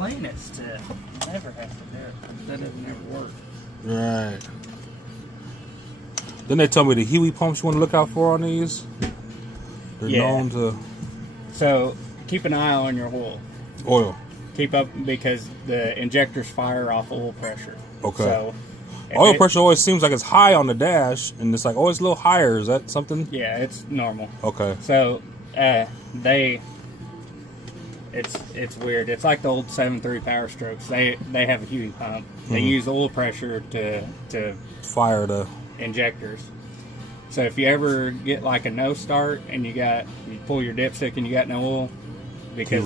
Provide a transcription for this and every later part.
cleanest to never have to do it. That doesn't never work. Right. Then they tell me the Huey pumps you want to look out for on these. They're known to. So keep an eye on your oil. Keep up because the injectors fire off oil pressure. Okay. So oil pressure always seems like it's high on the dash, and it's like always a little higher. Is that something? Yeah, it's normal. Okay. So it's weird. It's like the old 7.3 Power Strokes. They have a Huey pump. They use oil pressure to fire the injectors. So if you ever get like a no start and you pull your dipstick and you got no oil, because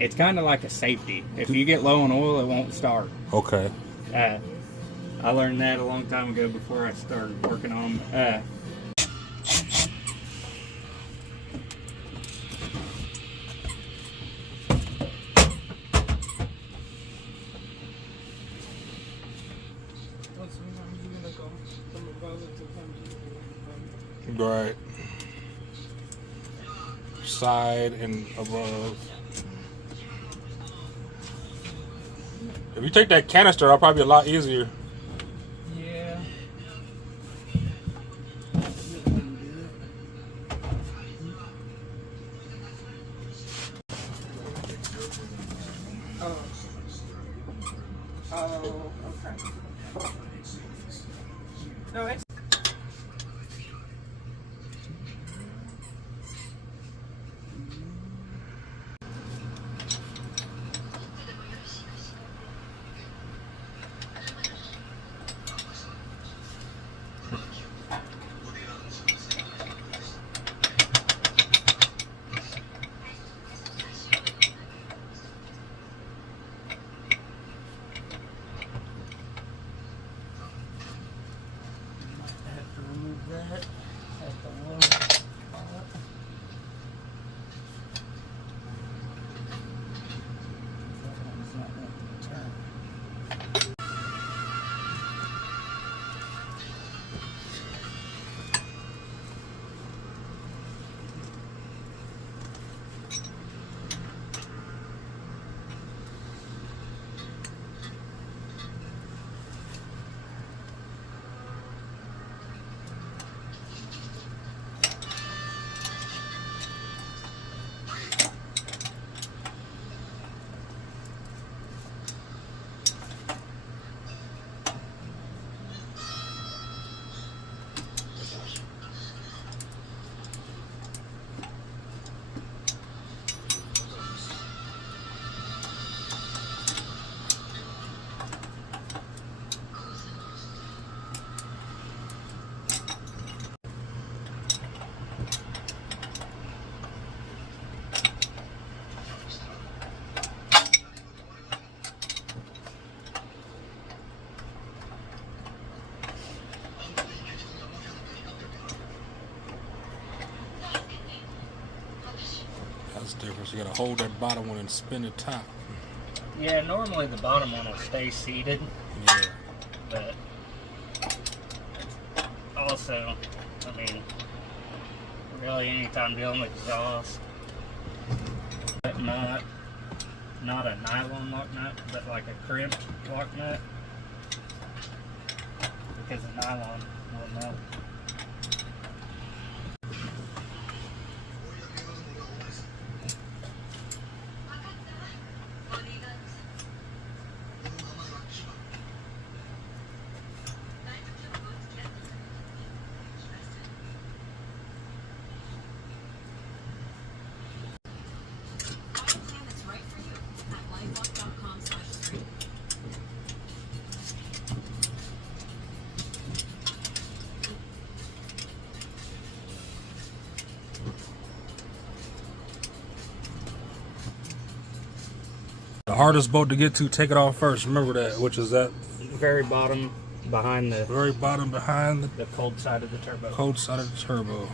it's kind of like a safety. If you get low on oil, it won't start. Okay. I learned that a long time ago before I started working on right. Side and above. If you take that canister, it'll probably be a lot easier. Yeah. Oh, okay. No, it's that at the low spot. That one's not going to turn. That's the difference. You gotta hold that bottom one and spin the top. Yeah, normally the bottom one will stay seated. Yeah. But also, I mean, really anytime dealing with exhaust, but not a nylon lock nut, but like a crimped lock nut, because the nylon will melt. The hardest bolt to get to, take it off first. Remember that, which is that Very bottom behind the very bottom behind the cold side of the turbo. cold side of the turbo.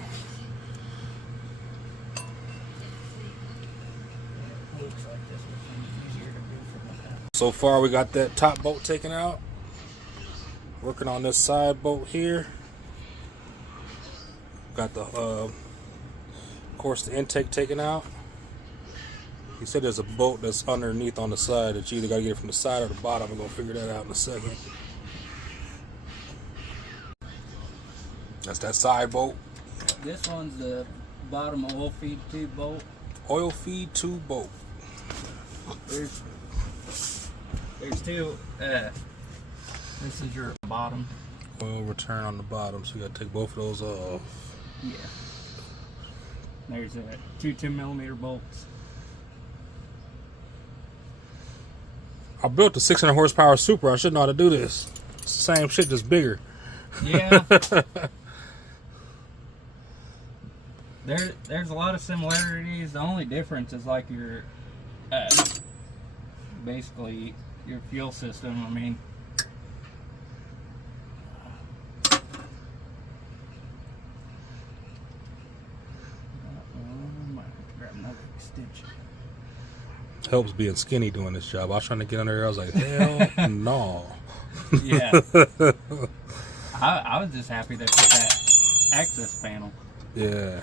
Looks like this would be easier to do from that. So far, we got that top bolt taken out. Working on this side bolt here. Got the, of course, the intake taken out. He said there's a bolt that's underneath on the side that you either got to get it from the side or the bottom. We're going to figure that out in a second. That's that side bolt. This one's the bottom oil feed tube bolt. Oil feed tube bolt. There's two. This is your bottom. Oil return on the bottom, so you got to take both of those off. Yeah. There's two 10mm bolts. I built a 600 horsepower Supra. I should know how to do this. It's the same shit, just bigger. Yeah. There's a lot of similarities. The only difference is like your basically your fuel system. I mean, grab another extension. Helps being skinny doing this job. I was trying to get under there. I was like, hell no. Yeah. I was just happy to put that access panel. Yeah.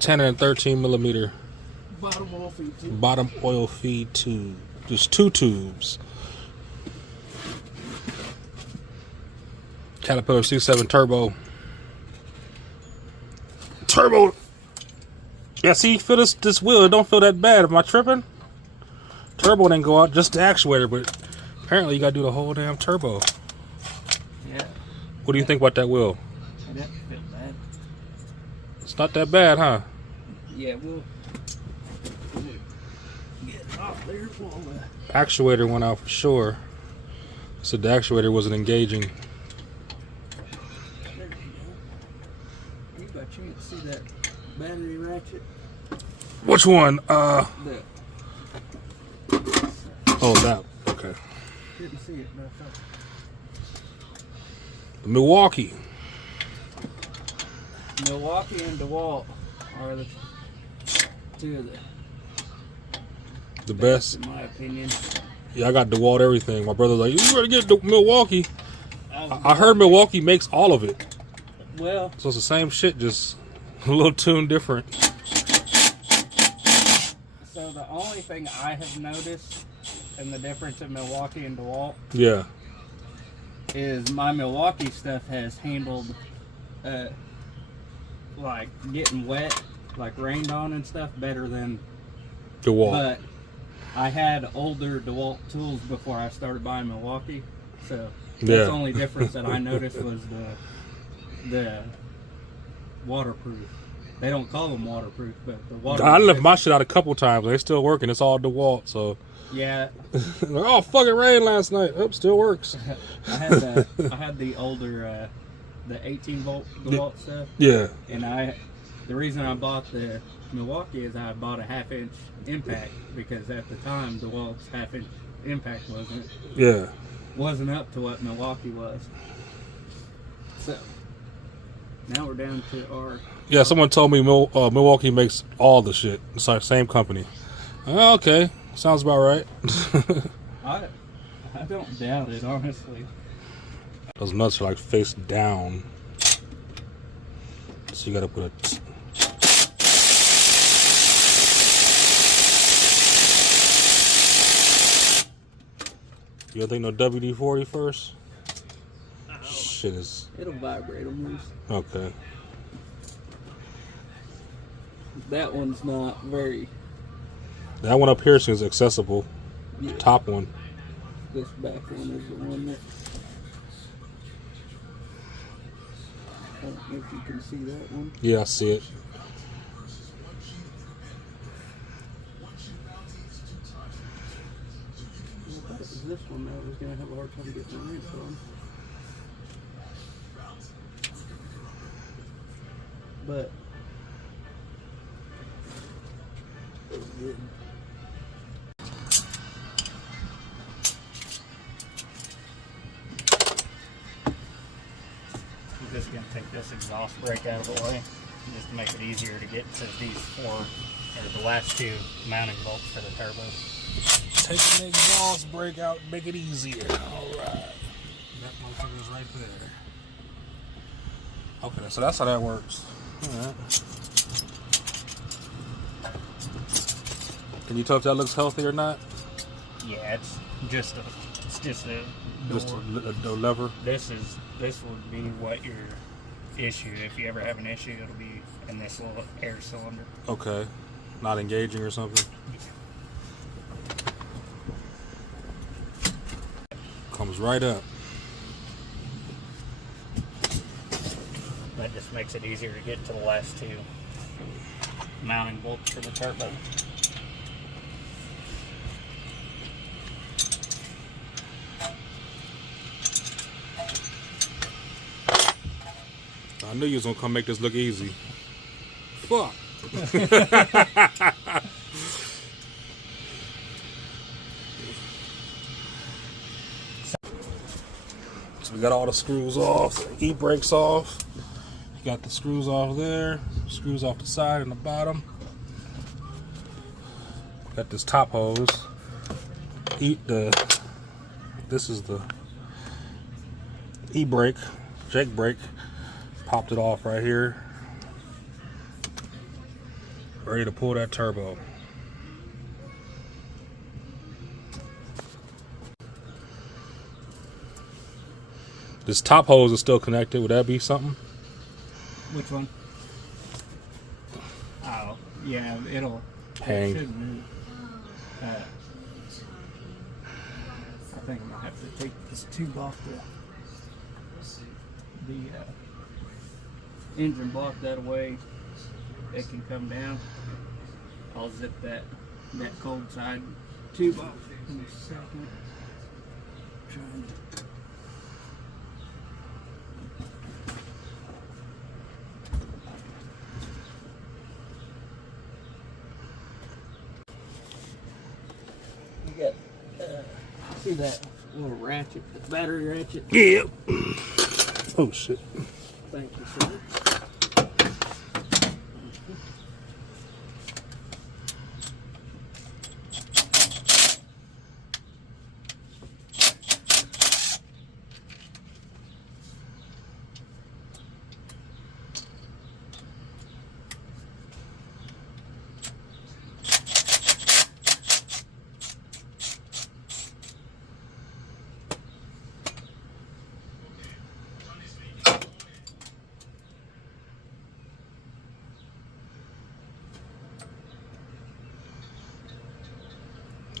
10 and 13 millimeter Bottom oil feed tube. bottom oil feed tube. Just 2 tubes. Caterpillar C7 turbo. Turbo. Yeah, see, feel this wheel. It don't feel that bad. Am I tripping? Turbo didn't go out, just the actuator, but apparently you gotta do the whole damn turbo. Yeah. What do you think about that wheel? It doesn't feel bad. It's not that bad, huh? Yeah, we'll get it off there. Actuator went out for sure. Said the actuator wasn't engaging. There you go. You by chance see that battery ratchet? Which one? The Oh, that. Okay. Didn't see it, but I felt The Milwaukee. Milwaukee and DeWalt are the two of The best. in my opinion. Yeah, I got DeWalt everything. My brother's like, you better get the Milwaukee. I heard Milwaukee makes all of it. Well, So it's the same shit, just a little tune different. so the only thing I have noticed in the difference of Milwaukee and DeWalt Yeah. is my Milwaukee stuff has handled like getting wet, like rained on and stuff better than DeWalt. But I had older DeWalt tools before I started buying Milwaukee, so that's Yeah. the only difference that I noticed was the waterproof. They don't call them waterproof, but the waterproof. I left my shit out a couple times. They still working. It's all DeWalt, so. Yeah, Like, oh, fucking rain last night. Oh, still works. I had the older the 18-volt DeWalt stuff, Yeah. and the reason I bought the Milwaukee is I bought a 1/2-inch impact because at the time DeWalt's 1/2-inch impact Yeah. wasn't up to what Milwaukee was. So now we're down to our. Yeah, someone told me Milwaukee makes all the shit. It's like same company. Oh, okay. Sounds about right. I don't doubt it, honestly. Those nuts are like face down. So you gotta put a... You don't think no WD-40 first? Shit is... It'll vibrate them loose. Okay. That one's not very. That one up here seems accessible. Yeah, Top one. this back one is the one that. I don't know if you can see that one. Yeah, I see it. That was this one that I was going to have a hard time getting the wrench on. But it's good. I'm just going to take this exhaust brake out of the way just to make it easier to get to these or the last two mounting bolts for the turbo. Take the exhaust brake out, make it easier. Alright. That motherfucker's right there. Okay, so that's how that works. Alright. Can you tell if that looks healthy or not? Yeah, it's just a door. Just a lever. This would be what your issue. If you ever have an issue, it'll be in this little air cylinder. Okay. Not engaging or something. Comes right up. That just makes it easier to get to the last two mounting bolts for the turbo. I knew you was gonna come make this look easy. Fuck. So we got all the screws off, e-brakes off. You got the screws off there, screws off the side and the bottom. Got this top hose. This is the e-brake, Jake brake. Popped it off right here. Ready to pull that turbo. This top hose is still connected. Would that be something? Which one? Oh, yeah, it'll hang. It should move. I think I'm gonna have to take this tube off the engine block that way. It can come down. I'll zip that cold side tube off in a second. You got see that little ratchet, the battery ratchet? Yep. Oh shit. Thank you, sir.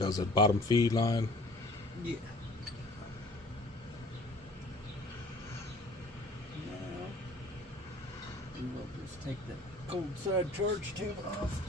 That was the bottom feed line. Yeah. Now, we'll just take the cold side charge tube off.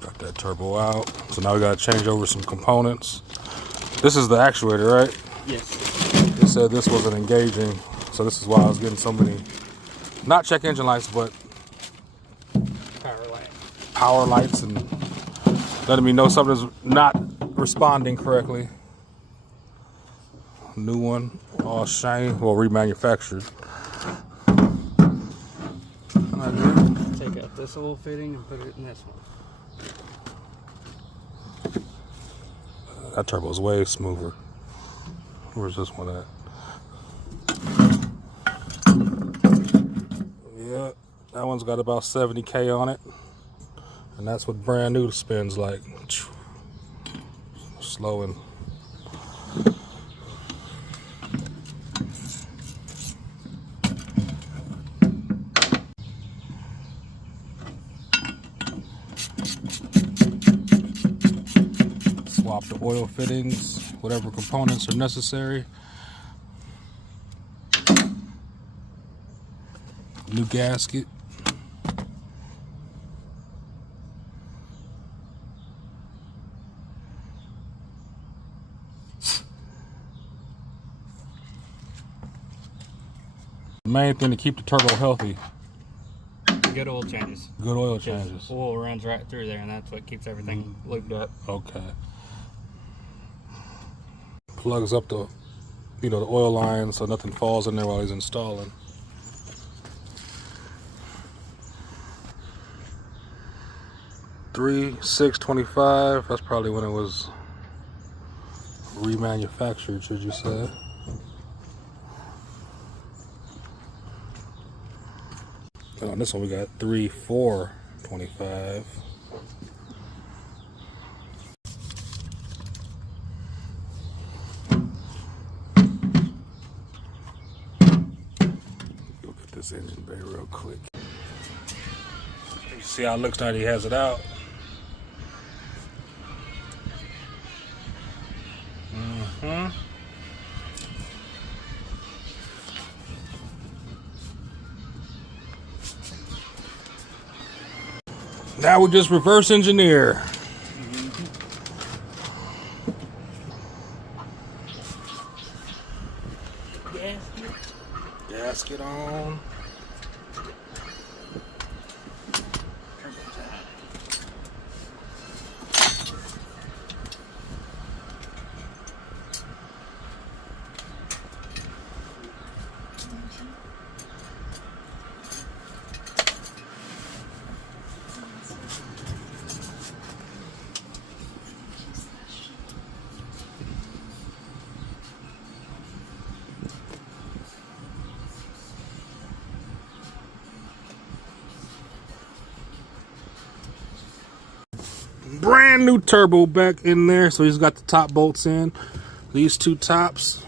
Got that turbo out. So now we gotta change over some components. This is the actuator, right? Yes. They said this wasn't engaging, so this is why I was getting so many, not check engine lights, but power lights and letting me know something's not responding correctly. New one, all shiny, well, remanufactured. Take out this oil fitting and put it in this one. That turbo's way smoother. Where's this one at? Yeah, that one's got about 70K on it. And that's what brand new spins like. Slow and swap the oil fittings, whatever components are necessary. New gasket. main thing to keep the turbo healthy. Good oil changes. Good oil changes. Oil runs right through there, and that's what keeps everything lubed up. Okay. Plugs up the, the oil line so nothing falls in there while he's installing. $3,625. That's probably when it was remanufactured, should you say? And on this one we got $3,425. Look at this engine bay real quick. You see how it looks now that he has it out. Now we just reverse engineer. Gasket on. Brand new turbo back in there, so he's got the top bolts in. These two tops.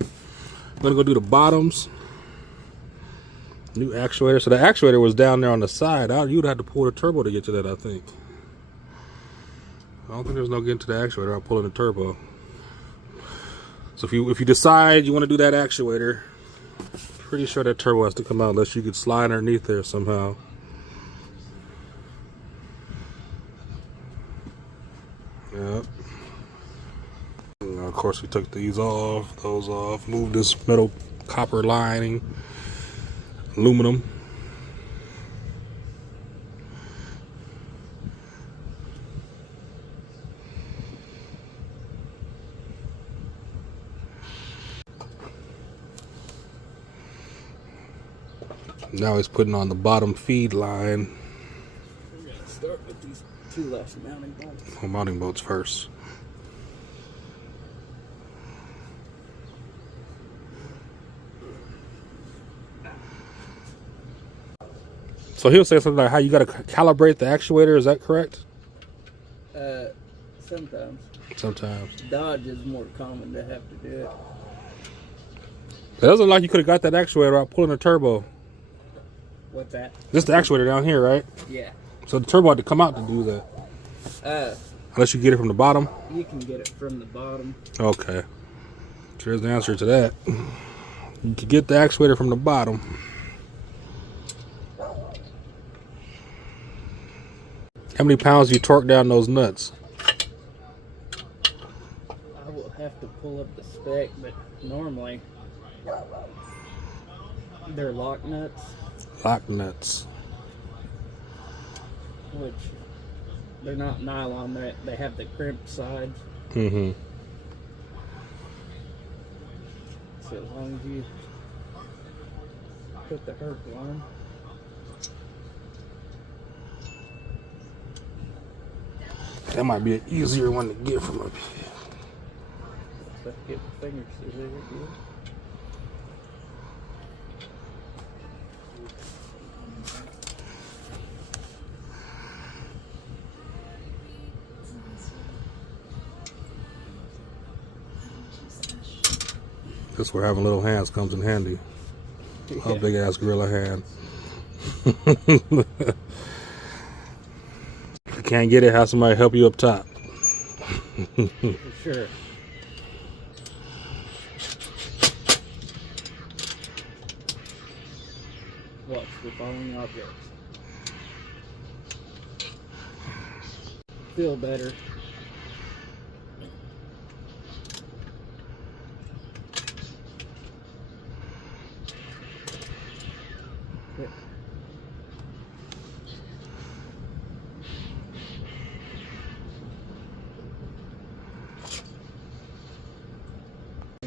I'm gonna go do the bottoms. New actuator. So the actuator was down there on the side. You'd have to pull the turbo to get to that, I think. I don't think there's no getting to the actuator. I'm pulling the turbo. So if you decide you want to do that actuator, pretty sure that turbo has to come out unless you could slide underneath there somehow. Yep. And of course, we took those off, moved this metal copper lining, aluminum. Now he's putting on the bottom feed line. We're gonna start with these two last mounting bolts. Oh, mounting bolts first. So he'll say something like how you got to calibrate the actuator. Is that correct? Sometimes. Sometimes. Dodge is more common to have to do it. It doesn't look like you could have got that actuator out pulling the turbo. What's that? This is the actuator down here, right? Yeah. So the turbo had to come out to do that. Unless you get it from the bottom? You can get it from the bottom. Okay. Here's the answer to that. You can get the actuator from the bottom. How many pounds do you torque down those nuts? I will have to pull up the spec, but normally they're lock nuts. Lock nuts. Which they're not nylon, they have the crimped sides. Mm-hmm. So as long as you put the herc on. That might be an easier one to get from up here. So get the fingers through there good. This is where having little hands comes in handy. Yeah. A big ass gorilla hand. If you can't get it, have somebody help you up top. For sure. Watch the following objects. Feel better. In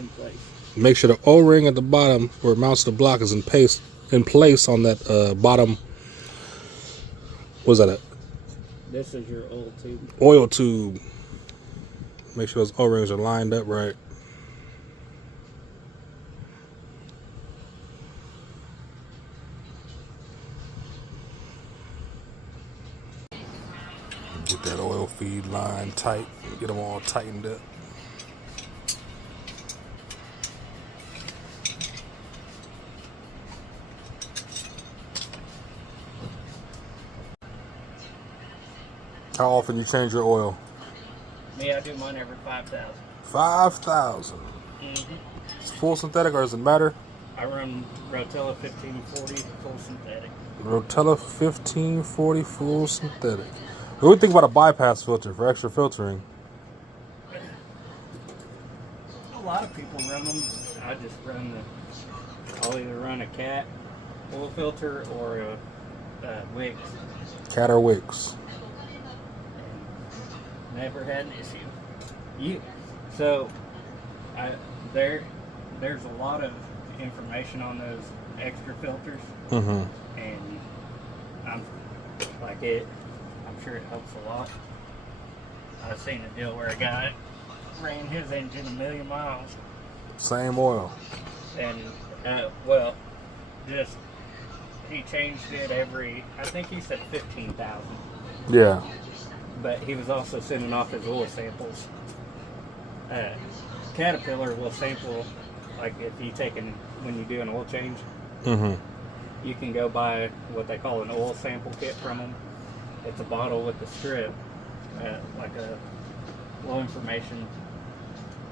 place. Make sure the O-ring at the bottom where it mounts the block is in place on that bottom. What's that? This is your oil tube. Oil tube. Make sure those O-rings are lined up right. Get that oil feed line tight. Get them all tightened up. How often you change your oil? Me, I do mine every 5,000. 5,000. It's full synthetic, or does it matter? I run Rotella 1540 full synthetic. Rotella 1540 full synthetic. What do you think about a bypass filter for extra filtering? A lot of people run them. I just run I'll either run a cat oil filter or a Wicks. Cat or Wicks? Never had an issue. There's a lot of information on those extra filters, and I'm sure it helps a lot. I've seen a deal where a guy ran his engine 1,000,000 miles. Same oil. And he changed it every, I think he said 15,000. Yeah. But he was also sending off his oil samples. Caterpillar will sample, like if you when you do an oil change, you can go buy what they call an oil sample kit from them. It's a bottle with a strip, like a low information,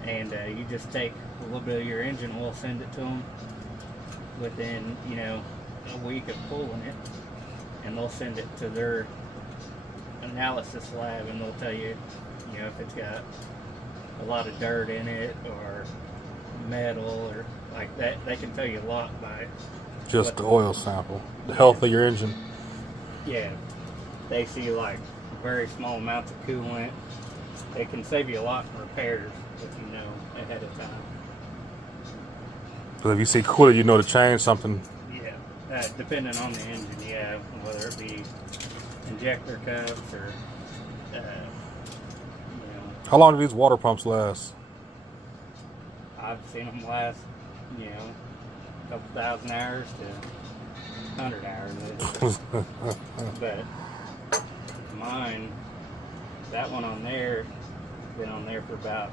and you just take a little bit of your engine oil, send it to them within, a week of pulling it, and they'll send it to their analysis lab, and they'll tell you, if it's got a lot of dirt in it or metal or like that. They can tell you a lot by just the oil sample, the health of your engine. Yeah, they see like very small amounts of coolant. It can save you a lot in repairs if you know ahead of time. So if you see coolant, you know to change something. Yeah, depending on the engine, yeah, whether it be injector cups or, How long do these water pumps last? I've seen them last, a couple thousand hours to 100 hours. But mine, that one on there, been on there for about,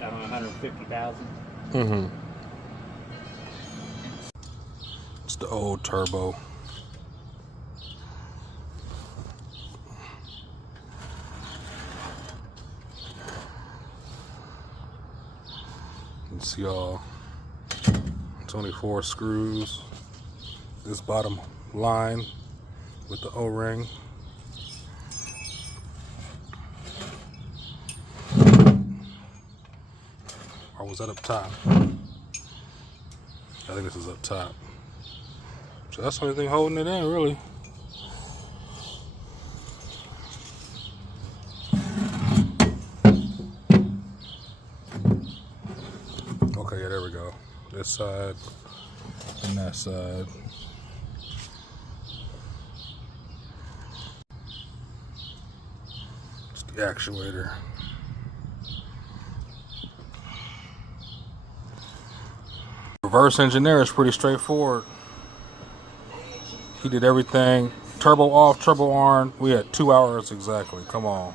150,000. It's the old turbo. You see all 24 screws. This bottom line with the O-ring. Or was that up top? I think this is up top. So that's the only thing holding it in, really. Okay, yeah, there we go. This side and that side. It's the actuator. Reverse engineer is pretty straightforward. He did everything. Turbo off, turbo on. We had 2 hours exactly. Come on.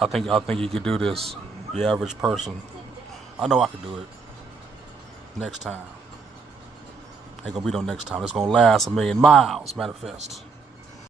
I think you could do this. The average person. I know I could do it. Next time. Ain't gonna be no next time. It's gonna last 1,000,000 miles, manifest.